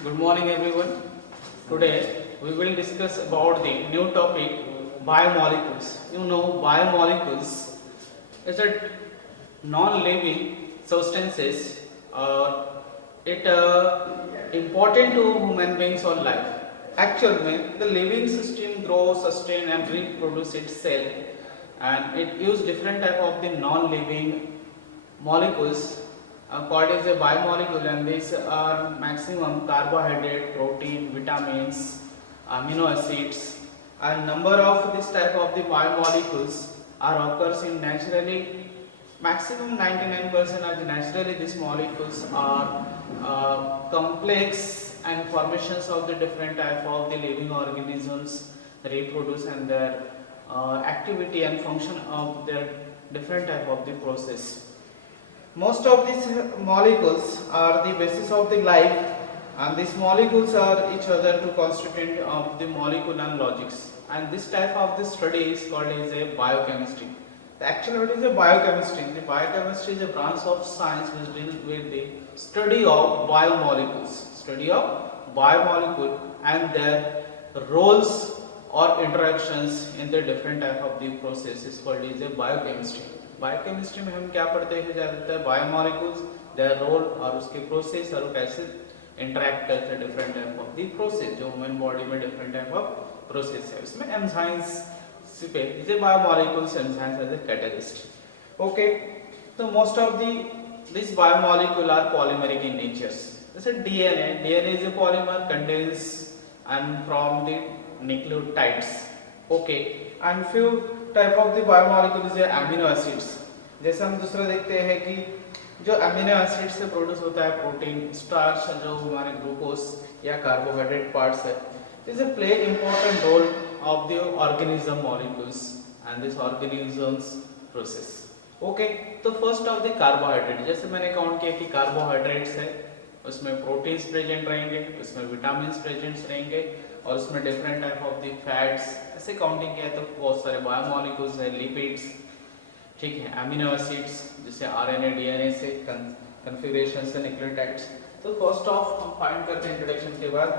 Good morning everyone. Today we will discuss about the new topic biomolecules. You know biomolecules is a non-living substances or it important to human beings or life. Actually the living system grows, sustain and reproduce itself and it use different type of the non-living molecules called as a biomolecule, and these are maximum carbohydrate, protein, vitamins, amino acids, and number of this type of the biomolecules are occurs in naturally. Maximum 99% are naturally these molecules are complex and formations of the different type of the living organisms reproduce and their activity and function of their different type of the process. Most of these molecules are the basis of the life, and these molecules are each other to constituent of the molecular logics. And this type of the study is called as a biochemistry. Actually, what is a biochemistry? The biochemistry is a branch of science which deals with the study of biomolecule and their roles or interactions in the different type of the processes called as a biochemistry. Biochemistry में हम क्या पढ़ते हैं ज़्यादातर biomolecules, their role और उसके process और कैसे इंटरेक्ट करते हैं different type of the process जो ह्यूमन बॉडी में डिफरेंट टाइप ऑफ प्रोसेस है उसमें एंजाइम्स पे इसे biomolecules enzymes as a catalyst. Okay, तो most of the this biomolecule are polymeric in natures. जैसे DNA is a polymer contains and from the nucleotides. Okay, and few type of the biomolecule is amino acids. जैसे हम दूसरा देखते हैं कि जो amino acid से प्रोड्यूस होता है प्रोटीन, स्टार्च जो हमारे ग्लूकोज या कार्बोहाइड्रेट पार्ट्स है, is a play important role of the organism molecules and this organisms process. Okay, तो फर्स्ट ऑफ द कार्बोहाइड्रेट, जैसे मैंने काउंट किया कि कार्बोहाइड्रेट्स है उसमें प्रोटीन्स प्रेजेंट रहेंगे, उसमें विटामिन प्रेजेंट रहेंगे और उसमें different type of the fats. ऐसे काउंटिंग किया तो बहुत सारे बायोमोलिक्यूल्स है, लिपिड्स, ठीक है, अमीनो एसिड्स जैसे आरएनए डीएनए से कन्फिगरेशन से न्यूक्लियोटाइड्स. तो फर्स्ट ऑफ हम फाइंड करते हैं इंट्रोडक्शन के बाद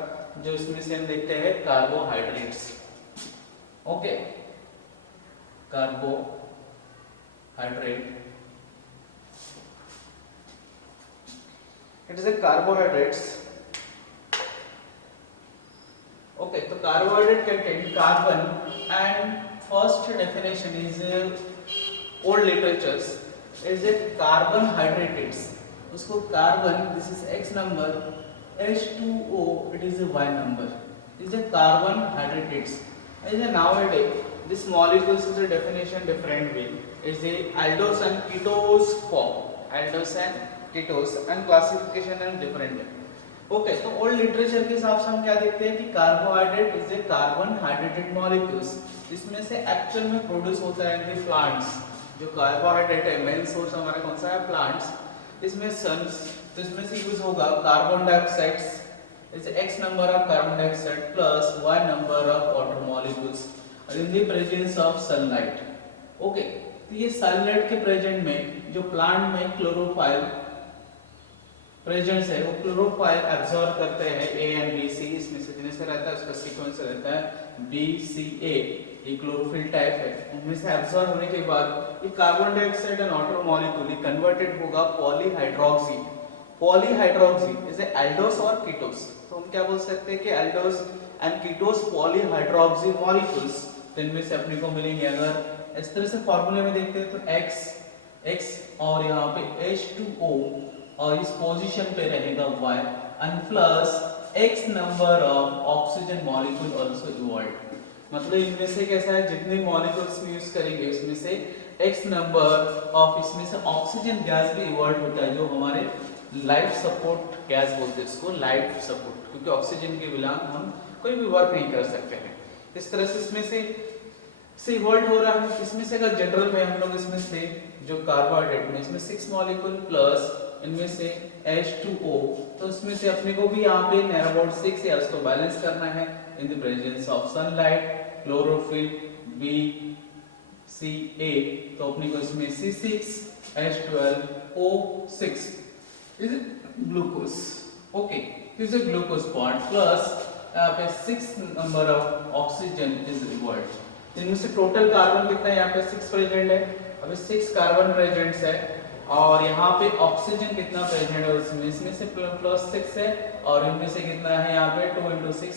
जो इसमें से हम देखते हैं carbohydrates. Okay, carbohydrate it is a carbohydrates. Okay, so carbohydrate contain carbon and first definition is old literatures is a carbon hydrates. उसको carbon, this is X number, H2O it is a Y number, is a carbon hydrates. Is a nowadays this molecules is a definition different way is a aldose and ketose form, aldose and ketose and classification and different way. Okay, तो old literature के हिसाब से हम क्या देखते हैं कि carbohydrate is a carbon hydrated molecules. इसमें से एक्चुअल में प्रोड्यूस होता है द प्लांट्स. जो कार्बोहाइड्रेट है मेन सोर्स हमारा कौन सा है? प्लांट्स. इसमें सन्स, तो इसमें से यूज होगा carbon dioxide is x number of carbon dioxide plus y number of water molecules in the presence of sunlight. Okay, तो ये सनलाइट के प्रेजेंट में जो प्लांट में क्लोरोफाइल प्रेजेंस है वो क्लोरोफाइल एब्जॉर्ब करते हैं ए एंड बी सी. इसमें से जिनसे रहता है उसका सीक्वेंस रहता है बी सी ए. ये क्लोरोफिल टाइप है. उनमें से एब्जॉर्ब होने के बाद ये carbon dioxide and water molecule converted होगा polyhydroxy. Polyhydroxy is a aldose और कीटोस. तो हम क्या बोल सकते हैं कि aldose and ketose polyhydroxy molecules. तो इनमें से अपने को मिलेंगे, अगर इस तरह से फार्मूले में देखते हैं तो x और यहाँ पे H2O और इस पोजीशन पे रहेगा Y and plus X number of oxygen molecule also evolve. मतलब इनमें से कैसा है, जितने मॉलिक्यूल्स में यूज करेंगे उसमें से X नंबर ऑफ इसमें से ऑक्सीजन गैस भी इवॉल्व होता है जो हमारे लाइफ सपोर्ट गैस बोलते हैं इसको, लाइफ सपोर्ट, क्योंकि ऑक्सीजन के बिना हम कोई भी वर्क नहीं कर सकते हैं. इस तरह से इसमें से इवॉल्व हो रहा है. इसमें से अगर जनरल में हम लोग इसमें से जो कार्बोहाइड्रेट में इसमें 6 मॉलिक्यूल प्लस इनमें से H2O, तो इसमें से अपने को भी यहाँ पे नियर अबाउट 6 या उसको बैलेंस करना है in the presence of sunlight, chlorophyll, B C A. तो अपने को इसमें C6H12O6 is glucose. Okay, is a glucose bond plus यहाँ पे 6 number of oxygen is required. इनमें से टोटल कार्बन कितना है, यहाँ पे 6 प्रेजेंट है, अभी 6 कार्बन प्रेजेंट्स है और यहाँ पे ऑक्सीजन कितना प्रेजेंट है उसमें, इसमें से प्लस 6 है और इनमें से कितना है यहाँ पे 2 into 6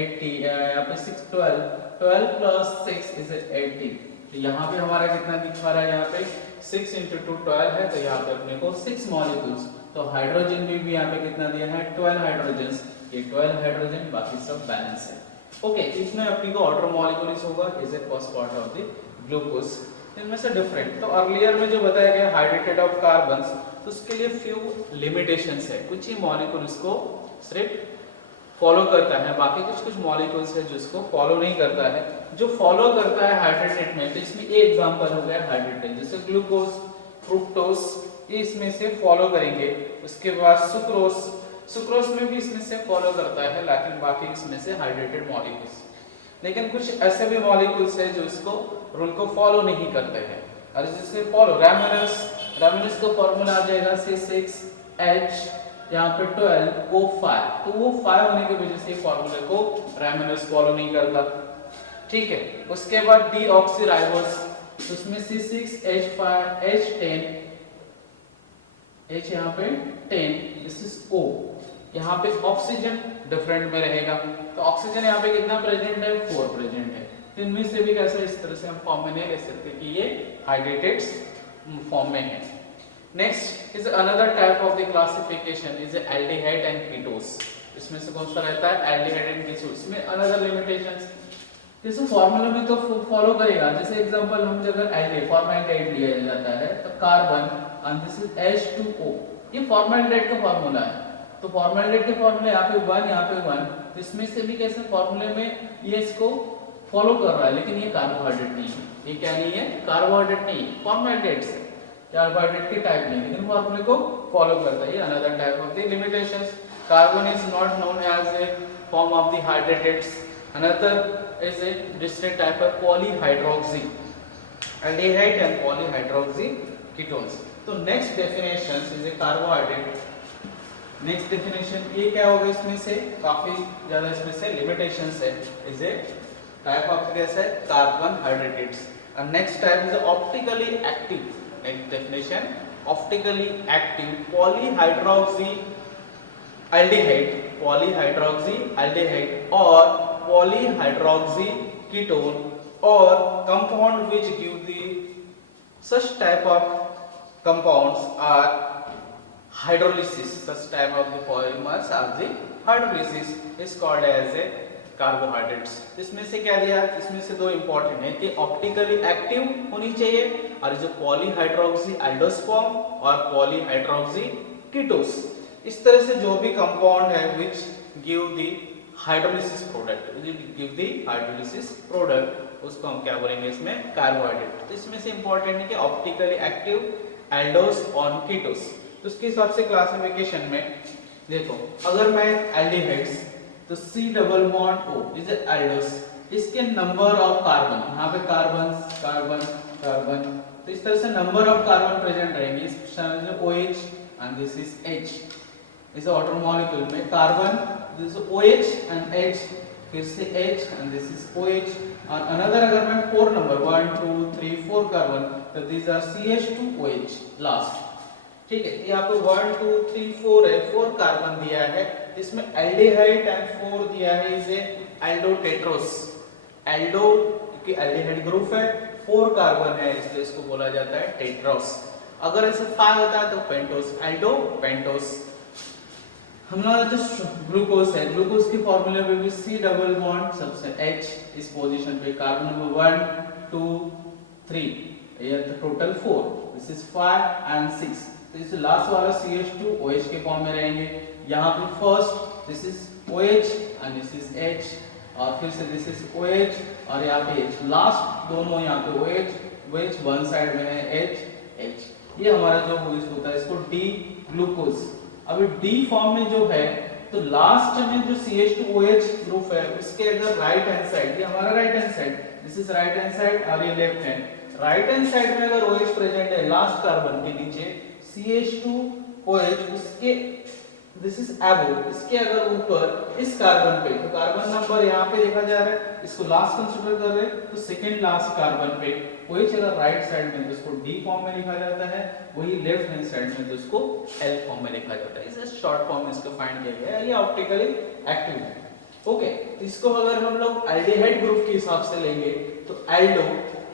80, यहाँ पे 6 12 12 plus 6 is 80। तो यहाँ पे हमारा कितना दिखा रहा है, यहाँ पे 6 into 2 12 है, तो यहाँ पे अपने को 6 मॉलिक्यूल्स, तो हाइड्रोजन भी यहाँ पे कितना दिया है 12 हाइड्रोजन, ये 12 हाइड्रोजन, बाकी सब बैलेंस है। ओके, इसमें अपने को ऑर्डर मॉलिक्यूल्स होगा is a first part of the glucose. इनमें से डिफरेंट, तो अर्लियर में जो बताया गया हाइड्रेटेड ऑफ कार्बन्स, तो उसके लिए फ्यू लिमिटेशंस है, कुछ ही मॉलिक्यूल इसको सिर्फ फॉलो करता है, बाकी कुछ मॉलिक्यूल्स है जो इसको फॉलो नहीं करता है। जो फॉलो करता है हाइड्रेटेड में, तो इसमें एक एग्जांपल हो गया हाइड्रेटेड, जैसे ग्लूकोज, फ्रुक्टोज, ये इसमें से फॉलो करेंगे। उसके बाद सुक्रोज, सुक्रोज में भी इसमें से फॉलो करता है, लेकिन बाकी इसमें से हाइड्रेटेड मॉलिक्यूल्स। लेकिन कुछ ऐसे भी मॉलिक्यूल्स है जो इसको रूल को फॉलो नहीं करते हैं, और जैसे फॉलो रैमिनस, रैमिनस का फॉर्मूला आ जाएगा C6H यहाँ पे 12 O5, तो वो 5 होने की वजह से फॉर्मूले को रैमिनस फॉलो नहीं करता। ठीक है, उसके बाद डीऑक्सीराइबोस, तो उसमें C6H5H10, H यहाँ पे 10, दिस इज O, यहाँ पे ऑक्सीजन डिफरेंट में रहेगा, तो ऑक्सीजन यहाँ पे कितना प्रेजेंट है 4 प्रेजेंट है। तो इनमें से भी कैसे इस तरह से हम फॉर्म में नहीं ले सकते कि ये हाइड्रेटेड फॉर्म में है। Next is another type of the classification is aldehyde and ketose. इसमें से कौन सा रहता है एल्डिहाइड एंड कीटोस, इसमें अनदर लिमिटेशंस, जैसे फार्मूला में तो फॉलो करेगा, जैसे एग्जांपल हम अगर एल्डिहाइड फॉर्मल्डिहाइड लिया जाता है तो carbon and this is H2O, ये फॉर्मल्डिहाइड का फार्मूला है, तो फॉर्मल्डिहाइड के फार्मूला यहाँ पे 1 यहाँ पे 1, तो इसमें से भी कैसे फार्मूले में ये इसको फॉलो कर रहा है, लेकिन ये कार्बोहाइड्रेट नहीं है, ये क्या नहीं है कार्बोहाइड्रेट नहीं है, फॉर्मल्डिहाइड से कार्बोहाइड्रेट की टाइप नहीं, लेकिन फार्मूले को फॉलो करता है। ये another type of the limitations. Carbon is not known as a form of the hydrateds, another is a distinct type of polyhydroxy, aldehyde and polyhydroxy ketones. तो next definition is a carbohydrate. Next definition ये क्या होगा, इसमें से काफी ज्यादा इसमें से लिमिटेशंस है, इज ए टाइप ऑफ कैसे carbon hydrateds. And next type is optically active. Next definition, optically active polyhydroxy aldehyde or polyhydroxy ketone or compound which give the such type of compounds are hydrolysis. Such type of the polymers are the hydrolysis is called as a carbohydrates. इसमें से क्या दिया, इसमें से दो important है कि optically active होनी चाहिए, और जो पॉलीहाइड्रोक्सी एल्डोस्पर्म और पॉलीहाइड्रोक्सी कीटोस, इस तरह से जो भी कंपाउंड है which give the hydrolysis product, give the hydrolysis product, उसको हम क्या बोलेंगे इसमें कार्बोहाइड्रेट। तो इसमें से इंपॉर्टेंट है कि ऑप्टिकली एक्टिव एल्डोस और कीटोस। तो उसके हिसाब से क्लासिफिकेशन में देखो, अगर मैं एल्डिहाइड्स तो C double bond O is Eldhose, इसके नंबर ऑफ कार्बन, यहाँ पे कार्बन कार्बन कार्बन, तो इस तरह से नंबर ऑफ कार्बन प्रेजेंट रहेंगे। इस OH and this is H, इस वाटर मॉलिक्यूल में carbon, this is OH and H, फिर से H and this is OH, और अनदर अगर मैं 4 नंबर 1 2 3 4 कार्बन, तो दिस आर CH2OH लास्ट। ठीक है, ये आपको 1 2 3 4 है, 4 कार्बन दिया है, इसमें एल्डिहाइड एंड 4 दिया है, इसे एल्डोटेट्रोस, एल्डो की एल्डिहाइड ग्रुप है, 4 कार्बन है, इसलिए इसको बोला जाता है टेट्रोस। अगर ऐसे 5 होता है तो पेंटोस, एल्डो पेंटोस। हमारा जो ग्लूकोज है, ग्लूकोज के फॉर्मूले में भी C डबल बॉन्ड सबसे H इस पोजीशन पे, कार्बन नंबर 1 2 3, ये तो टोटल 4, दिस इज 5 एंड 6, तो इस लास्ट वाला CH2OH के फॉर्म में रहेंगे। यहाँ पे first this is OH and this is H, और फिर से दिस इज OH और यहाँ पे H, लास्ट दोनों यहाँ पे OH वन साइड में है H। ये हमारा जो होता है इसको D ग्लूकोज। अभी D फॉर्म में जो है, तो लास्ट में जो CH2OH ग्रुप है उसके अगर राइट हैंड साइड, ये हमारा right hand side, this is right hand side और ये left hand. Right hand side में अगर OH प्रेजेंट है लास्ट कार्बन के नीचे, CH2OH उसके दिस इज एबो, इसके अगर ऊपर इस कार्बन पे, तो कार्बन नंबर यहाँ पे देखा जा रहा है, इसको लास्ट कंसीडर कर रहे हैं, तो सेकंड लास्ट कार्बन पे वही चला राइट साइड में तो इसको डी फॉर्म में लिखा जाता है, वही लेफ्ट हैंड साइड में तो इसको एल फॉर्म में लिखा जाता है। इसे शॉर्ट फॉर्म में इसको फाइंड किया गया है, ये ऑप्टिकली एक्टिव है। ओके, तो इसको अगर हम लोग एल्डिहाइड ग्रुप के हिसाब से लेंगे तो एल्डो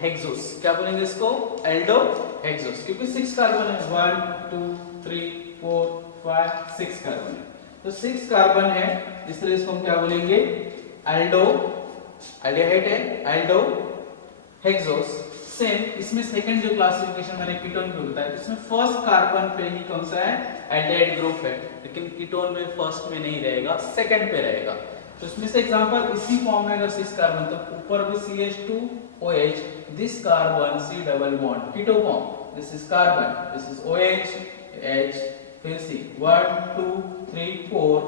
हेक्सोस, क्या बोलेंगे इसको? एल्डो हेक्सोस, क्योंकि 6 कार्बन है, 1 2 3 4 5 6 कार्बन है, तो 6 कार्बन है, इसलिए इसको हम क्या बोलेंगे? एल्डो, एल्डिहाइड है, एल्डो हेक्सोस। सेम इसमें सेकंड जो क्लासिफिकेशन मैंने कीटोन की बताया, इसमें फर्स्ट कार्बन पे ही कौन सा है? एल्डिहाइड ग्रुप है, लेकिन कीटोन में फर्स्ट में नहीं रहेगा, सेकंड पे रहेगा। तो इसमें से एग्जांपल इसी फॉर्म में अगर 6 कार्बन, तो ऊपर भी CH2OH, this carbon C double bond keto form, this is carbon, this is OH H, फिर C 1 2 3 4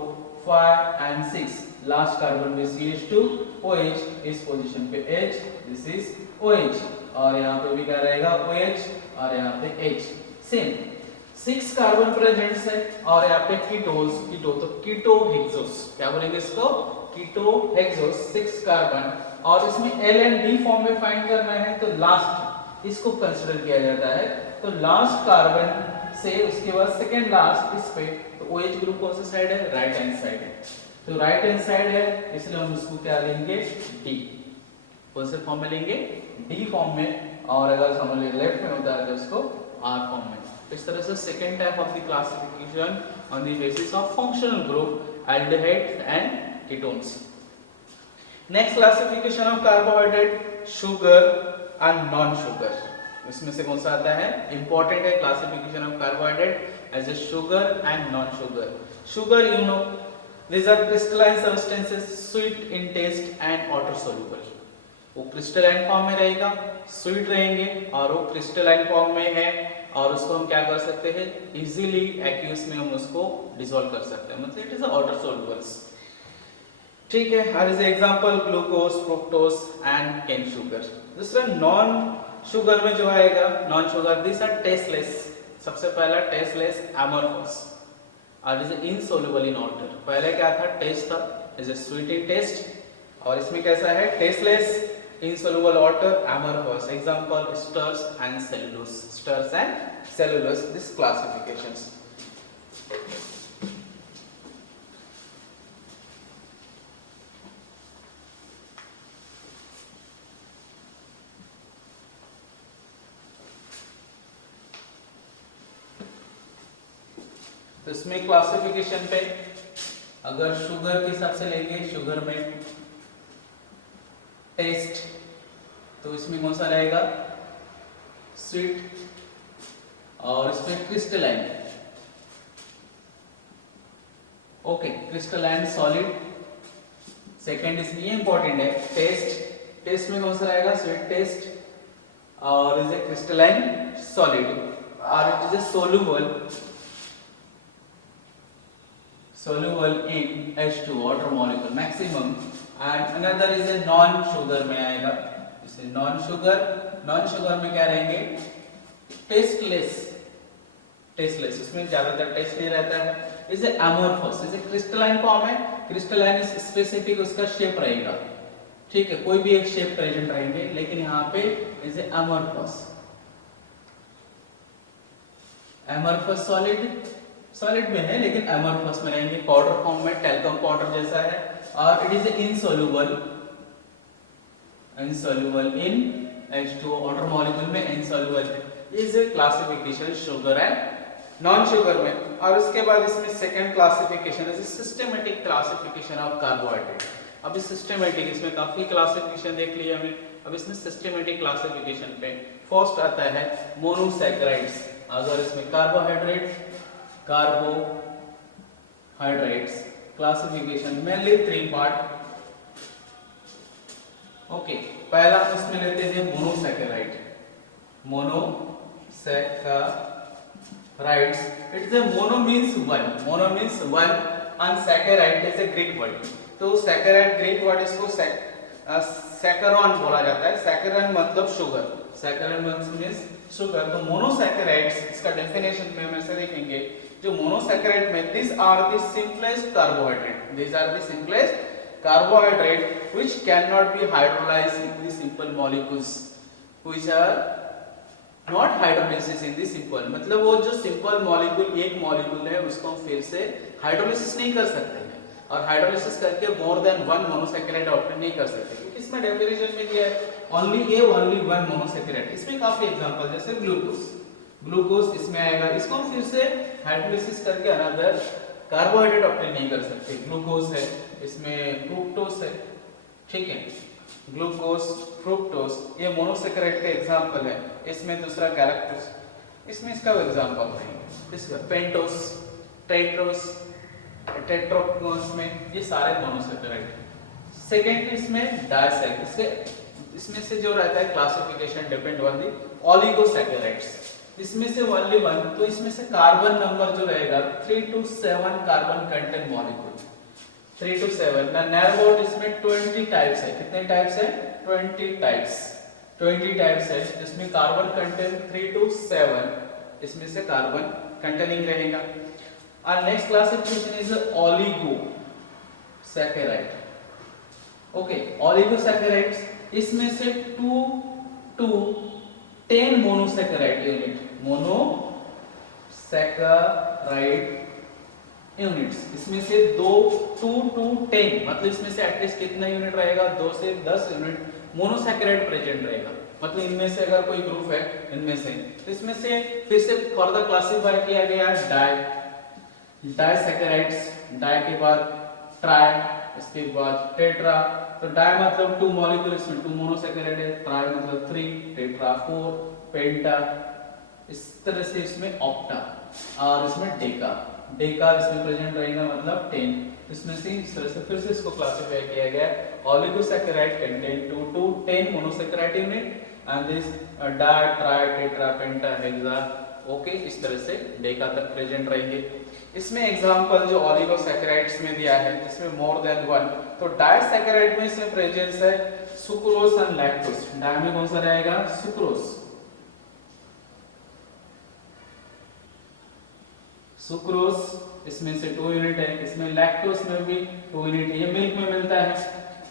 5 एंड 6, लास्ट कार्बन में CH2OH, इस पोजीशन पे H, दिस इज OH, और यहाँ पे भी क्या रहेगा? OH, और यहाँ पे H। सेम 6 कार्बन प्रेजेंट्स है, और यहाँ पे कीटोस, कीटो, तो कीटो हेक्सोस, क्या बोलेंगे इसको? कीटो हेक्सोस, 6 कार्बन, और इसमें L एंड D फॉर्म में फाइंड करना है, तो लास्ट इसको कंसीडर किया जाता है, तो लास्ट कार्बन से उसके बाद सेकंड लास्ट इस पे, तो OH ग्रुप कौन सा साइड है? राइट हैंड साइड है, तो राइट हैंड साइड है, इसलिए हम इसको क्या लेंगे? D, कौन से फॉर्म में लेंगे? D फॉर्म में, और अगर समझ लेफ्ट में होता है तो इसको R फॉर्म में। इस तरह से second type of the classification on the basis of functional group, aldehydes and ketones. Next classification of carbohydrate, sugar and non sugar. इसमें से कौन सा आता है? इंपॉर्टेंट है classification of carbohydrate as a sugar and non sugar. Sugar, you know, these are crystalline substances, sweet in taste and water soluble। वो crystalline form में रहेगा, स्वीट रहेंगे, और वो क्रिस्टलाइन फॉर्म में है, और उसको हम क्या कर सकते हैं? इजीली एक्यूस में हम उसको डिसॉल्व कर सकते हैं, मतलब इट इज वाटर सॉल्युबल्स। ठीक है, here is example glucose, fructose and cane sugar. दूसरा नॉन शुगर में जो आएगा, non sugar, this are tasteless. सबसे पहला टेस्टलेस, एमोर्फस, और इज इनसोल्युबल इन वाटर। पहले क्या था? टेस्ट था, is a sweet in taste, और इसमें कैसा है? Tasteless, insoluble water, amorphous। Example, stars and cellulose, stars and cellulose, this classifications। तो इसमें क्लासिफिकेशन पे अगर शुगर के हिसाब से लेंगे, शुगर में टेस्ट, तो इसमें कौन सा रहेगा? स्वीट, और इसमें crystalline. Okay, crystalline solid. Second इसमें ये इंपॉर्टेंट है, टेस्ट, टेस्ट में कौन सा रहेगा? स्वीट टेस्ट, और इज ए क्रिस्टलाइन सॉलिड, और it is a soluble in H2 water molecule maximum, and another is a non sugar में आएगा, इसे non sugar, non sugar में क्या रहेंगे? टेस्टलेस, टेस्टलेस, इसमें ज्यादातर टेस्ट नहीं रहता है, is A amorphous, is a crystalline form है, क्रिस्टलाइन स्पेसिफिक उसका शेप रहेगा, ठीक है, कोई भी एक शेप प्रेजेंट रहेंगे, लेकिन यहाँ पे is a amorphous, amorphous solid, solid में है लेकिन एमोर्फस में रहेंगे, पाउडर फॉर्म में, टैल्कम पाउडर जैसा है, और it is insoluble, insoluble in H2O water molecule में इनसोल्युबल है। Is A classification sugar and non sugar में। और उसके बाद इसमें second classification is systematic classification of carbohydrate. अब इस सिस्टेमेटिक, इसमें काफी क्लासिफिकेशन देख लिया हमने, अब इसमें सिस्टेमेटिक क्लासिफिकेशन पे फर्स्ट आता है मोनोसैकेराइड्स। अगर इसमें carbohydrate, carbohydrates classification mainly 3 part. Okay, पहला उसमें लेते हैं monosaccharide, monosaccharides, it is a mono means one, mono means one, and saccharide is a Greek word, तो सैकेराइड ग्रीक वर्ड, इसको सैकरॉन बोला जाता है, सैकरॉन मतलब शुगर, सैकरॉन मींस शुगर। तो मोनोसैकेराइड्स, इसका डेफिनेशन में हम ऐसे देखेंगे जो मोनोसैकेराइड में these are the simplest carbohydrate, these are the simplest carbohydrate which cannot be hydrolyzed in the simple molecules, which are not hydrolysis in the simple, मतलब वो जो सिंपल मॉलिक्यूल एक मॉलिक्यूल है उसको हम फिर से हाइड्रोलिसिस नहीं कर सकते हैं, और हाइड्रोलिसिस करके more than one monosaccharide obtain नहीं कर सकते, क्योंकि इसमें डेफिनेशन में दिया है ओनली वन मोनोसैकेराइड। इसमें काफी एग्जांपल जैसे ग्लूकोज इसमें आएगा, इसको हम फिर से हाइड्रोलिसिस करके अनदर कार्बोहाइड्रेट ऑब्टेन नहीं कर सकते। ग्लूकोज है, इसमें फ्रुक्टोज है, ठीक है, ग्लूकोज फ्रुक्टोज ये मोनोसैकेराइड का एग्जांपल है। इसमें दूसरा गैलेक्टोज, इसमें इसका एग्जांपल नहीं, इसका पेंटोस, टेट्रोस, टेट्रोकोस में ये सारे मोनोसैकेराइड। सेकेंड इसमें डाइसैकेराइड, इसमें से जो रहता है classification depend on the oligosaccharides, इसमें से ओनली वन, तो इसमें से कार्बन नंबर जो रहेगा 3 to 7 carbon content molecule, 3 to 7 ना नैरोबोट, इसमें 20 टाइप्स है। कितने टाइप्स है? 20 टाइप्स है, जिसमें कार्बन कंटेंट 3 to 7 इसमें से कार्बन कंटेनिंग रहेगा। और next classification is oligo saccharide. Okay, oligosaccharides इसमें से 2 to 10 monosaccharide unit, monosaccharide units, इसमें से 2 to 10, मतलब इसमें से एटलीस्ट कितना यूनिट रहेगा? 2 से 10 यूनिट मोनोसैकेराइड प्रेजेंट रहेगा। मतलब इनमें से अगर कोई ग्रुप है इनमें से, तो इसमें से फिर से फर्दर क्लासिफाई किया गया डाइसैकेराइड्स, डाई के बाद ट्राई, इसके बाद टेट्रा। तो डाई मतलब 2 मॉलिक्यूल, इसमें 2 मोनोसैकेराइड है, ट्राई मतलब 3, टेट्रा 4, पेंटा, इस तरह से इसमें ऑक्टा, और इसमें डेका इसमें प्रेजेंट रहेगा, मतलब 10। इसमें से इस तरह से फिर से इसको क्लासिफाई किया गया है। Oligosaccharide contain 2 to 10 monosaccharide unit and this di, tri, tetra, penta, hexa, okay, इस तरह से डेका तक प्रेजेंट रहेंगे। इसमें एग्जांपल जो ओलिगोसैकेराइड्स में दिया है जिसमें मोर देन वन, तो डाइसैकेराइड में इसमें प्रेजेंस है सुक्रोज एंड लैक्टोज। डाई में कौन सा रहेगा? सुक्रोज, इसमें से 2 यूनिट है, इसमें लैक्टोज में भी 2 यूनिट है, ये मिल्क में मिलता है,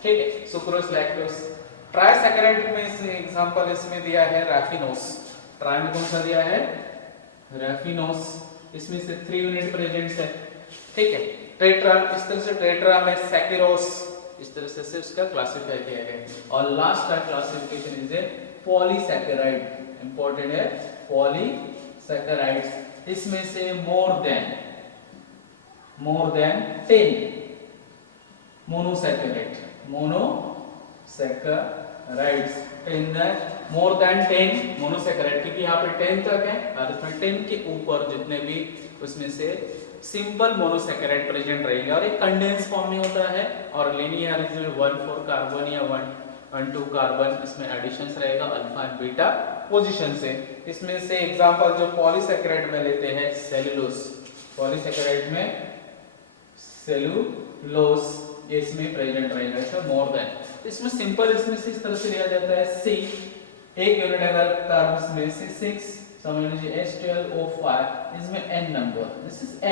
ठीक है, सुक्रोज लैक्टोज। ट्राइसैकेराइड में इसमें एग्जांपल इसमें दिया है रैफिनोस, ट्राई में कौन सा दिया है? रैफिनोस, इसमें से 3 यूनिट प्रेजेंट है, ठीक है। टेट्रा, इस तरह से टेट्रा में सैकेरोस, इस तरह से उसका क्लासिफाई किया गया है। और last classification is a polysaccharide, important है पॉलीसैकेराइड्स, इसमें से मोर than 10 monosaccharides in the more than 10 monosaccharide, क्योंकि यहाँ पे 10 तक है और इसमें 10 के ऊपर जितने भी उसमें से सिंपल मोनोसैकेराइड प्रेजेंट रहेंगे, और एक कंडेंस फॉर्म में होता है, और लीनियर इसमें 1,4 कार्बन या 1,2 कार्बन इसमें एडिशंस रहेगा अल्फा एंड बीटा पोजीशन से। इसमें से एग्जांपल जो पॉलीसैकेराइड में लेते हैं सेलुलोज, पॉलीसैकेराइड में सेलुलोज ये इसमें प्रेजेंट रहेगा, इसमें मोर देन। इसमें सिंपल इसमें से इस तरह से लिया जाता है C, एक यूनिट अगर कार्बन में से 6, समझ लीजिए H12O5, इसमें n number, this is n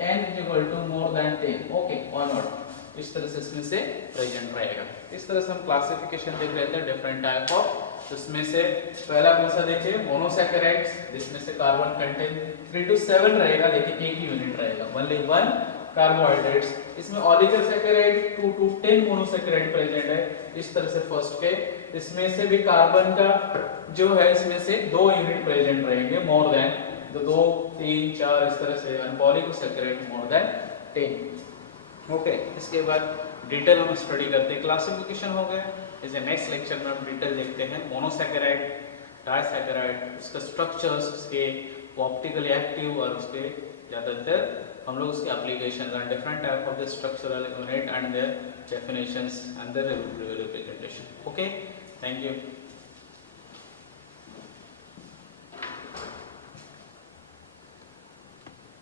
is equal to more than 10, okay और नॉट, इस तरह से इसमें से प्रेजेंट रहेगा। इस तरह से हम क्लासिफिकेशन देख लेते हैं डिफरेंट टाइप ऑफ। उसमें से पहला कौन सा देखिए? मोनोसैकेराइड्स, जिसमें से कार्बन कंटेंट 3 to 7 रहेगा, लेकिन एक ही यूनिट रहेगा, ओनली वन कार्बोहाइड्रेट्स। इसमें ओलिगोसैकेराइड 2 to 10 मोनोसैकेराइड प्रेजेंट है, इस तरह से फर्स्ट के। इसमें से भी कार्बन का जो है इसमें से 2 यूनिट प्रेजेंट रहेंगे मोर देन, तो 2, 3, 4 इस तरह से, और पॉलीगोसैकेराइड मोर देन 10, ओके। इसके बाद डिटेल हम स्टडी करते हैं, क्लासिफिकेशन हो गया। इस नेक्स्ट लेक्चर में हम डिटेल देखते हैं मोनोसैकेराइड, डाइसैकेराइड, उसका स्ट्रक्चर्स, उसके ऑप्टिकली एक्टिव, और उसके ज्यादातर हम लोग उसके applications and different type of the structural unit and their definitions and their representation, okay. Thank you.